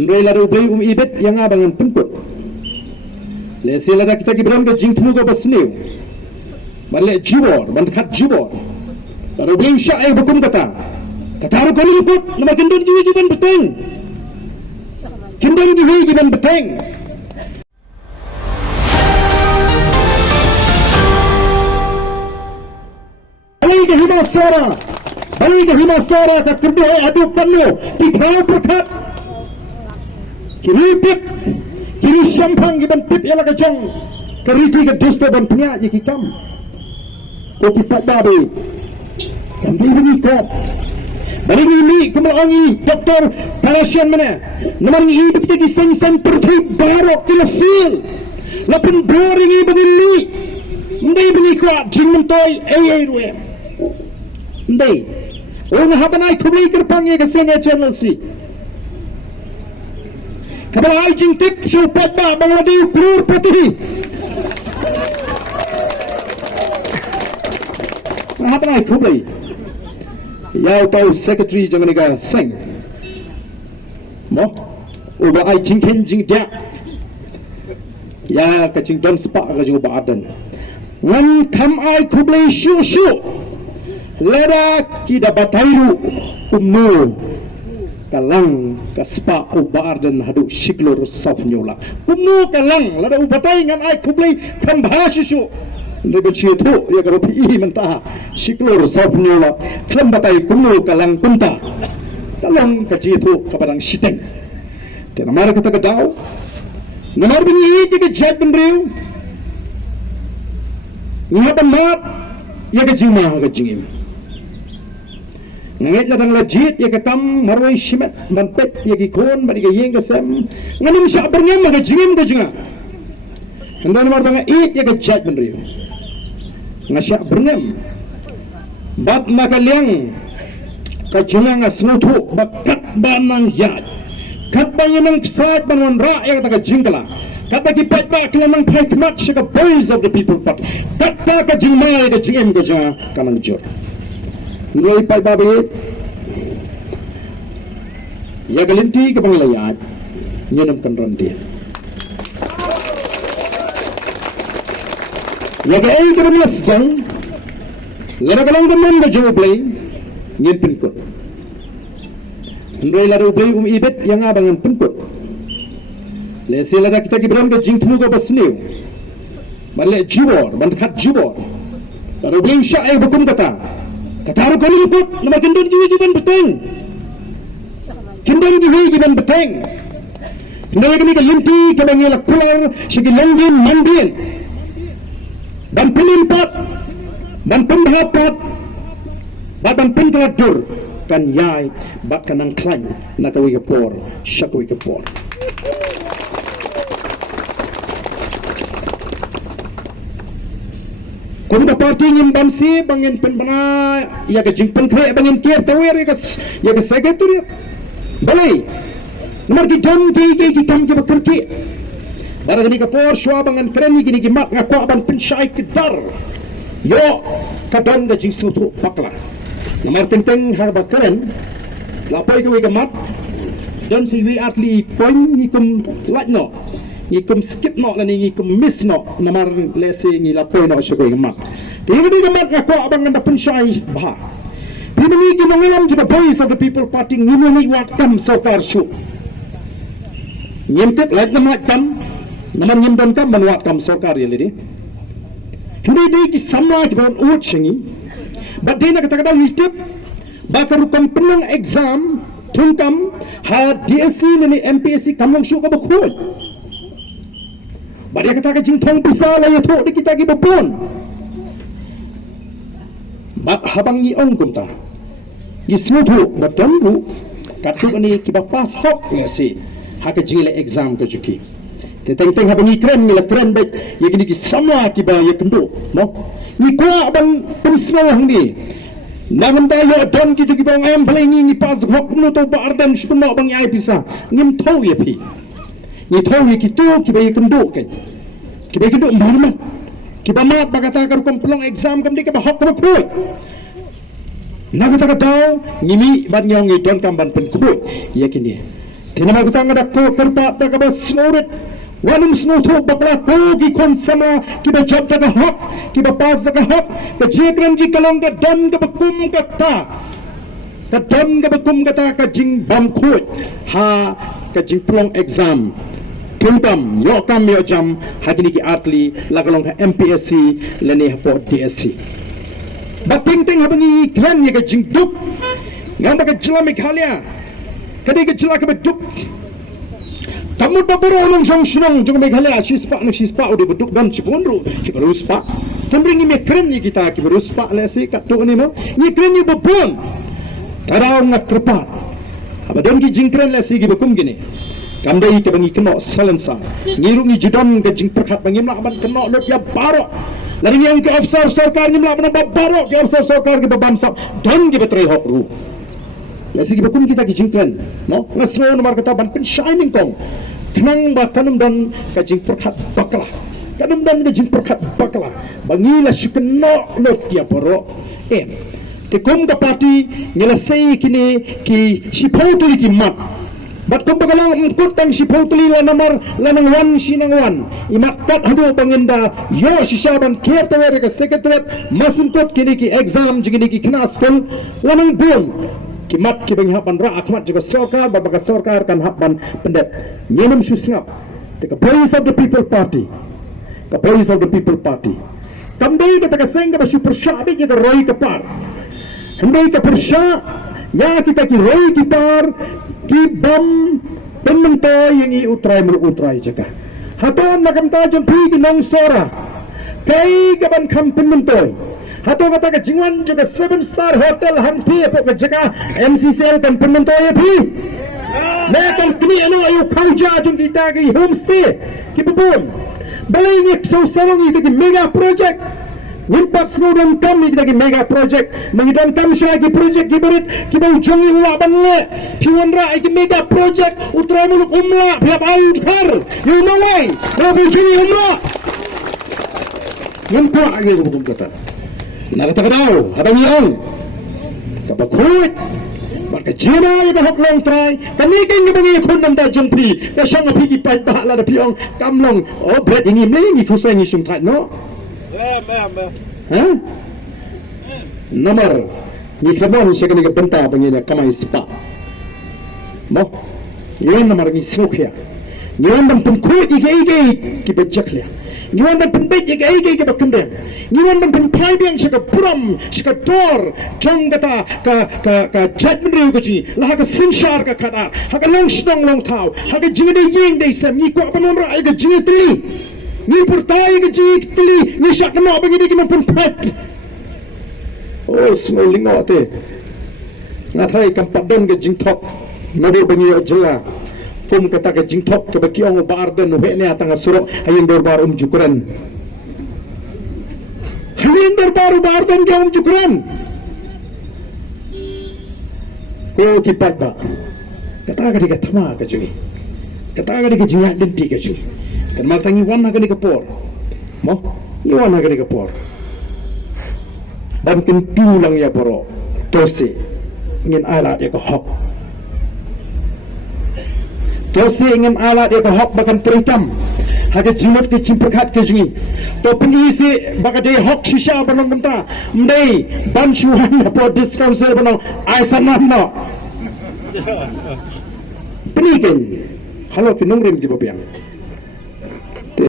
Andai lalu beli ibet yang abangan penput. Lesi lada kita kibram ke jing temu ke basniu. Balik jibor, bandekat jibor. Lalu beli syai bukum kata. Kata haru kali ikut, nama kendang jiwi jiban beteng. Kendang jiwi jiban beteng. Balik ke himasara. Balik ke himasara, tak kedua adu penuh. Di bawah berkat. Kini pip. Kini syampang jiban pip ialah kejang. Keriti ke dusta dan penyak jiki kam. Kopi tak babi. Dan dia berikut. Balik ini kemelangi doktor Palasian mana. Nomor ini hidup jadi sen-sen tertib barok kila fil. Lapun boring ini begini. Ndai berikut jing mentoi ruwe. Ndai. Orang habanai kubli kerpangnya ke sini channel si. Kabar jing tip syupat ba Bangladesh pelur putih. Habanai kubli. Yau tahu secretary jangan negara seng. Mo, ubah ai jingkin jing dia. Ya kacing don sepak kacing ubah adan. Ngan kam ai kublai shu. Lada tidak batairu umnu. Kalang kaspa ubah adan hadu shiklor saf nyola. Umnu kalang lada ubatai ngan ai kublai kam bahashu. Lebih ciutu ya kalau pi mentah siklor sopnya lah kelembatai kuno kalang kunta kalang kaciutu kepadang siteng dan namar kita kedau namar bini jika jat bendriu ngapa mat ya kejima kejingim nangit ladang lajit ya ketam marwai shimet manpet ya kikon bari kayeng kesem nganim syak berngam kejingim kejinga anda namar banga it ya kejat bendriu ngasyak berngam bab makaliang kajungang asnutu bakat banang yad kat banyanang pesat bangun rakyat kata kajingkala kata kipat bak kelamang paikmat syaka boys of the people part kata kajingmai kajingem kajunga kanang jor nilai pai babit ya galinti ke panglayat nyanamkan rondia ya kaya kerana sejang lera kalang teman ke jauh play ngin pinkut andai lalu beli ibet yang abangan pinkut lesi lada kita kibram ke jing temu ke basniu balik jibor bandekat jibor lalu beli syai bukum kata haru kali ikut nama kendang jiwi jiban beteng kendang jiwi jiban beteng kendang kini ke yinti kendang yang pulang segi langgin mandin dan pelimpat dan pembahapat dan penteladur kan yai bat kanang klan nakawi kepor syakwi kepor kumda parti ngin bamsi bangin penbana ya ke jingpen kre bangin kier tawir ya ke secretary balai nomor ki jam ki tam ki bakurki bara gini kapor shwa bangan kreni gini gimat ngakwa ban pensyai kedar yo kadon da jing sutu pakla nomor tenteng har bakren lapoi ke gemat dan si wi atli poin ngikum latno ngikum skip no lani ngikum miss no nomor lesi ngi lapoi no syako gemat ini gemat ngakwa bangan da pensyai bah ini gini ngelam to the voice of the people party ngini what come so far shoot nyimtit like namat kam naman nyimdan kam manuat kam sokar ya lidi hindi di sama kibaran uut shingi but di na kata-kata hitip bakar kam penang exam tungkam ha DSC ni MPSC kamong syuk ka bakul but dia kata jing thong pisa la yato di kita gi bapun but habang ni ong kumta yismudu batambu katu ni kibapas hok ngasi haka jile exam ka juki tentang habang ikren mila kren baik ya gini ki sama kiba ya kendo no ni ko abang pensawah ni namun daya don gitu kiba ngam belengi ni pas hok no to bardan shpno bang ai bisa ngim thau ya pi ni thau ya kitu kiba ya kendo kan kiba kendo marma kiba mat bagata kar komplong exam kam di kiba hok ko ko nago ta daw ngimi ban nyong ni don kam ban pen ko ya kini Tinama kita ngadak ko kerpa ta ka snoret. Wanum snoto bakla ko ki kon sama ki ba job ta hak ki ba pas ta hak ka jekran ji kalong ka dan ka bakum ka ta. Ka dan ka bakum ka ta ka jing bam khut ha ka jing plong exam. Tuntam yokam yo jam hagini ki artli lagalong ka MPSC lene hapo DSC. Bating ting habangi klan ye ka jing duk ngam ba ka jila Meghalaya kadi ka jila ka ba duk kamu baburo long song sunong jong Meghalaya shispa udah beduk dan cipondro kibaruspa tambringi me kren ni kita kibaruspa lesi ka tu ni mo ni kren ni bopon taraw nga krepat abadon ki jing kren lesi ki bakum gini kandai ke bangi keno salensa ngiru ni jidon ke jing perkhat bangi mla ban keno lot ya barok lari yang ke officer sarkar ni mla ban barok ke officer sarkar ke babamsa dan ke betrai hok ru lesi ki bakum kita ki jing kren no ngasro nomor kata ban pen shining kong kenang ba kanum dan ke jing perkhat bakla kanum dan ke jing perkhat bakla bangi la shikeno lot ya barok ke kum ka parti ngelasai kini ki sipau tu ki mat bat kum bagalang ikut tang sipau tu la nomor lanang wan sinang wan imaktat hadu bangenda yo sisaban kia tawere ka secretariat masukot kini ki exam jini ki knas kan lanang bun ki mat ki bang hapan ra akhmat juga sarkar babaka sarkar kan hapan pendet nyenum susngap the voice of the people party the voice of the people party tambay ka tagaseng ka super shabi ka roy ka par Hindi ka persya, ya kita ki roy gitar, ki bam, penmentoy yang iutray merutray jaga. Haton makamta jom pi ginong sora, kay gaban kam penmentoy. Haton kata ka jingwan jaga 7-star hotel hampi apa ka jaga MCCL kan penmentoy pi. Nakal kini anu ayu kauja jom kita ki homestay, ki bubun. Balay ni sarong ito ki mega project. Wimpak snowdon kami kita ki mega project mengidan kami saya ki project ki berit ki bau jongi ula banle hiwanra ki mega project utrai muluk umla biap ayu thar yu malai bau jongi umla ngompa agi ko kata nak takadau ada ngiang kapakut maka jina ida hok long try kanikin ki bangi kun nam da jempri ka sang api ki pai ba la da piong kamlong oh bret ini mlingi kusai ni sum thai no nomor ni kabon siya kani benta bangina kamay spa mo yun nomor ni sukya yun nam pungku igay ki bajak liya yun nam pembej igay ki bakundem yun nam pempai biang siya ka puram siya ka tor jong kata ka jadmri ko ji laha ka sinshar ka kada haka long sidong long tau haka jingde ying day sam ni ko panomra ay ka jingde ni purtai ke jik tili ni syakna bagi dia pun pat oh semua lingo te ngathai kampat don ke jing thok nabi bagi jela kum kata ke jing thok ke bagi ong bar den we ne atang surok hayin dorbar jukran hayin dorbar bar den ke jukran ko ki patta kata ke dia thama ke jui kata ke dia jingat denti ke jui kan matangi wana kali kapor mo iwana kali kapor dan kentulang ya poro tose ingin alat ya hok tose ingin alat ya hok bahkan teritam haga jimat ke cimperkat ke jui to penisi baka de hok shisha banong benta mdei ban shuhan po discount sale banong aisanan no penikin halo kinungrim di babiang